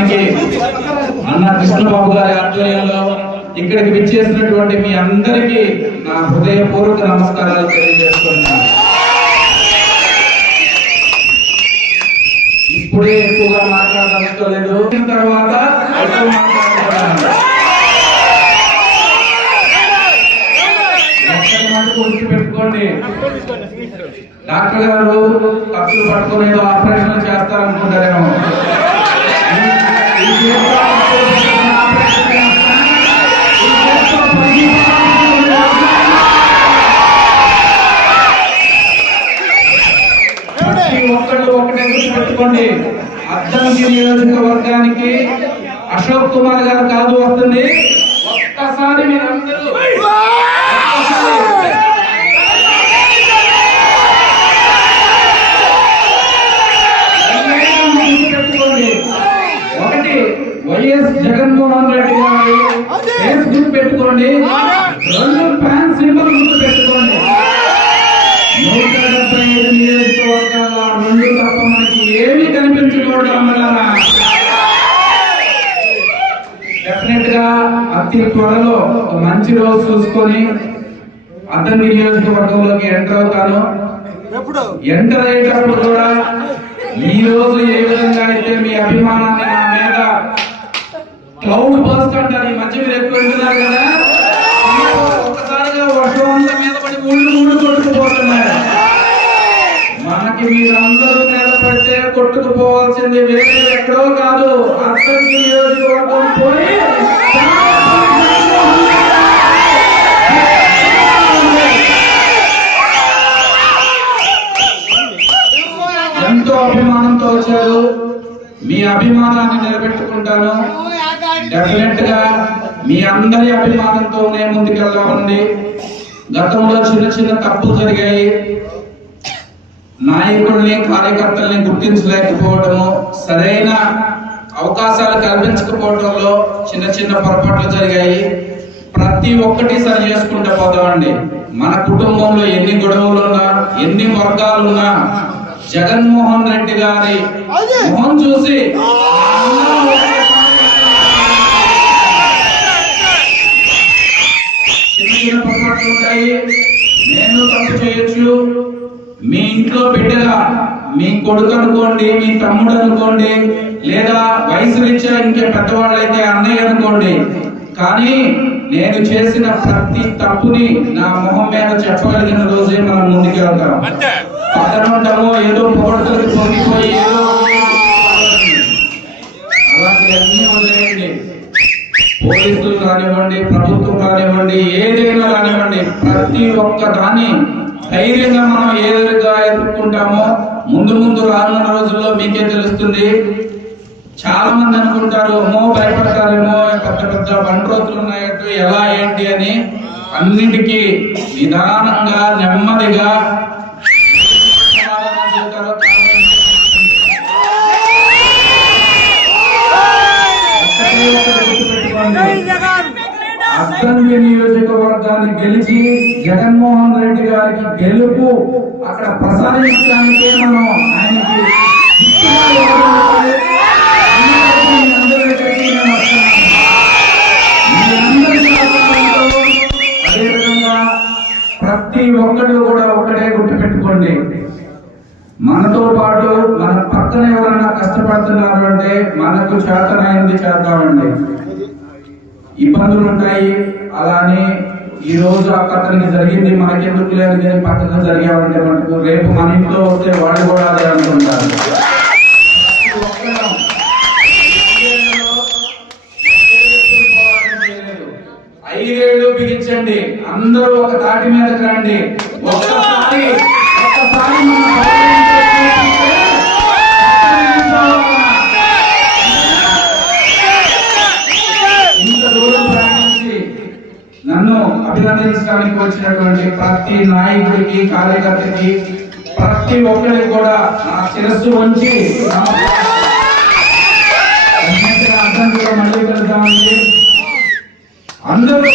అన్న కృష్ణబాబు గారి ఆధ్వర్యంలో ఇక్కడికి విచ్చేసినటువంటి మీ అందరికీ నా హృదయపూర్వక నమస్కారాలు తెలియజేస్తున్నాను. ఇప్పుడే ఎక్కువగా మాట్లాడదలుచుకోలేదు. తర్వాత ఎక్కువ గుర్తుపెట్టుకోండి. డాక్టర్ గారు కత్తులు పట్టుకునేదో ఆపరేషన్ చేస్తారనుకుంటారేమో. నియోజకవర్గానికి అశోక్ కుమార్ గారు కాదు వస్తుంది ఒక్కసారి మీరందరూ ఒకటి వైఎస్ జగన్మోహన్ రెడ్డి గారి ఫేస్బుక్ పెట్టుకోండి గా అతి త్వరలో ఒక మంచి రోజు చూసుకొని అతని నియోజకవర్గంలోకి ఎంటర్ అవుతాను. ఎంటర్ అయ్యేటప్పుడు కూడా ఈ రోజు ఏ విధంగా అయితే మీ అభిమానాన్ని నా మీద క్లౌడ్ బస్ట్ అంటారు ఈ మధ్య మీరు ఎక్కువ వింటున్నారు కదా? ఒక్కసారిగా వర్షం మీద పడి ముళ్ళు ముళ్ళు కొట్టుకుపోతున్నారు మనకి మీరందరూ మీద పడితే కొట్టుకుపోవాల్సింది వేరే ఎక్కడో కాదు అర్థం మీ అభిమానాన్ని నిలబెట్టుకుంటాను. డెఫినెట్గా మీ అందరి అభిమానంతోనే ముందుకెళ్దామండి. గతంలో చిన్న చిన్న తప్పులు జరిగాయి. నాయకుల్ని కార్యకర్తల్ని గుర్తించలేకపోవడము సరైన అవకాశాలు కల్పించకపోవడంలో చిన్న చిన్న పొరపాట్లు జరిగాయి. ప్రతి ఒక్కటి సరి చేసుకుంటూ పోతామండి. మన కుటుంబంలో ఎన్ని గొడవలు ఉన్నా ఎన్ని వర్గాలు ఉన్నా జగన్మోహన్ రెడ్డి గారి మొహం చూసి నేను తప్పు చేయొచ్చు. మీ ఇంట్లో బిడ్డగా మీ కొడుకు అనుకోండి మీ తమ్ముడు అనుకోండి లేదా వయసు రీత్యా ఇంకే పెద్దవాళ్ళైతే అన్నయ్య అనుకోండి. కానీ నేను చేసిన ప్రతి తప్పుని నా మొహం మీద చెప్పగలిగిన రోజే మనం ముందుకెళ్తాం. పక్కనుంటామో ఏదో పొగడతలకు పొంగిపోయి ఏదో వదిలేయండి పోలీసులు కానివ్వండి ప్రభుత్వం కానివ్వండి ఏదైనా కానివ్వండి ప్రతి ఒక్క దాన్ని ధైర్యంగా మనం ఏదైనా ఎదుర్కొంటామో ముందు ముందు రానున్న రోజుల్లో మీకే తెలుస్తుంది. చాలా మంది అనుకుంటారు అమ్మో భయపడతారేమో పెద్ద పెద్ద బండ్రోతులు ఉన్నాయంటే ఎలా ఏంటి అని. అన్నిటికీ నిదానంగా నెమ్మదిగా అద్దంకి నియోజకవర్గాన్ని గెలిచి జగన్మోహన్ రెడ్డి గారికి గెలుపు అక్కడ ప్రసాదించడానికే మనం ఆయనకి అదేవిధంగా ప్రతి ఒక్కరు కూడా ఒకటే గుర్తుపెట్టుకోండి మనతో పాటు మన పక్కన ఎవరైనా కష్టపడుతున్నారు అంటే మనకు చేతనైంది చేద్దామండి. ఇబ్బందులు ఉంటాయి అలానే ఈ రోజు ఆ కథనికి జరిగింది. మనకెందుకు లేదు? కానీ పక్కన జరిగామంటే మనకు రేపు మన ఇంట్లో వస్తే వాళ్ళు కూడా అదే అనుకుంటారు. ఐదేళ్ళు బిగించండి. అందరూ ఒక దాటి మీదకి రండి. ఒక్కసారి ఒక్కసారి రాష్ట్రానికి వచ్చినటువంటి ప్రతి నాయకుడికి కార్యకర్తకి ప్రతి ఒక్కరికి కూడా నా శిరస్సు ఉంచి అర్థం కూడా మళ్ళీ కలుద్దామండి. అందరూ